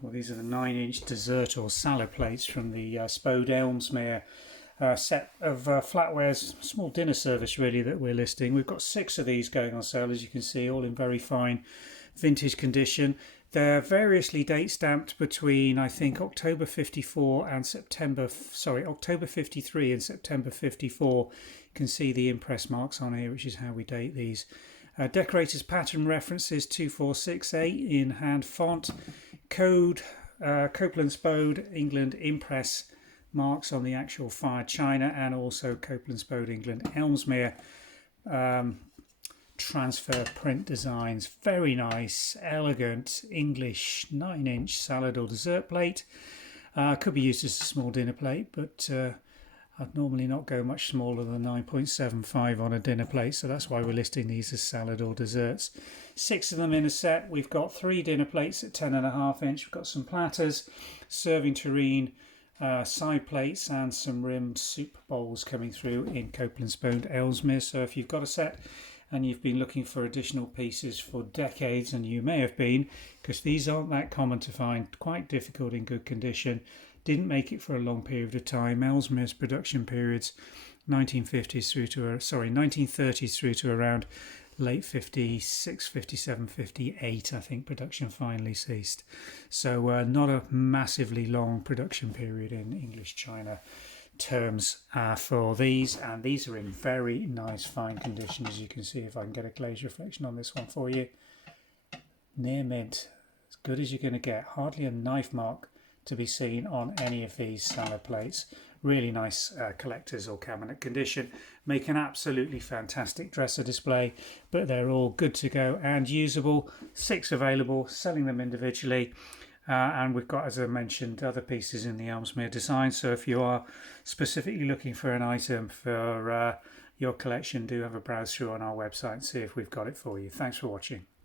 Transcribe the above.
Well, these are the 9-inch dessert or salad plates from the Spode Ellesmere set of flatwares, small dinner service really, that we're listing. We've got 6 of these going on sale, as you can see, all in very fine vintage condition. They're variously date stamped between, I think, October 54 and October 53 and September 54. You can see the impress marks on here, which is how we date these. Decorators pattern references 2468 in hand font. Code Copeland Spode England impress marks on the actual fired china, and also Copeland Spode England Ellesmere transfer print designs. Very nice, elegant English 9-inch salad or dessert plate. Could be used as a small dinner plate, but I'd normally not go much smaller than 9.75 on a dinner plate, so that's why we're listing these as salad or desserts. 6 of them in a set. We've got 3 dinner plates at 10.5 inch. We've got some platters, serving tureen, side plates, and some rimmed soup bowls coming through in Copeland Spode Ellesmere. So if you've got a set and you've been looking for additional pieces for decades, and you may have been, because these aren't that common to find, quite difficult in good condition, didn't make it for a long period of time. Ellesmere's production periods 1930s through to around late 56, 57, 58, I think production finally ceased. So not a massively long production period in English china terms for these, and these are in very nice fine condition, as you can see. If I can get a glaze reflection on this one for you, near mint, as good as you're going to get. Hardly a knife mark to be seen on any of these salad plates. Really nice collector's or cabinet condition. Make an absolutely fantastic dresser display, but they're all good to go and usable. 6 available, selling them individually. And we've got, as I mentioned, other pieces in the Ellesmere design. So if you are specifically looking for an item for your collection, do have a browse through on our website and see if we've got it for you. Thanks for watching.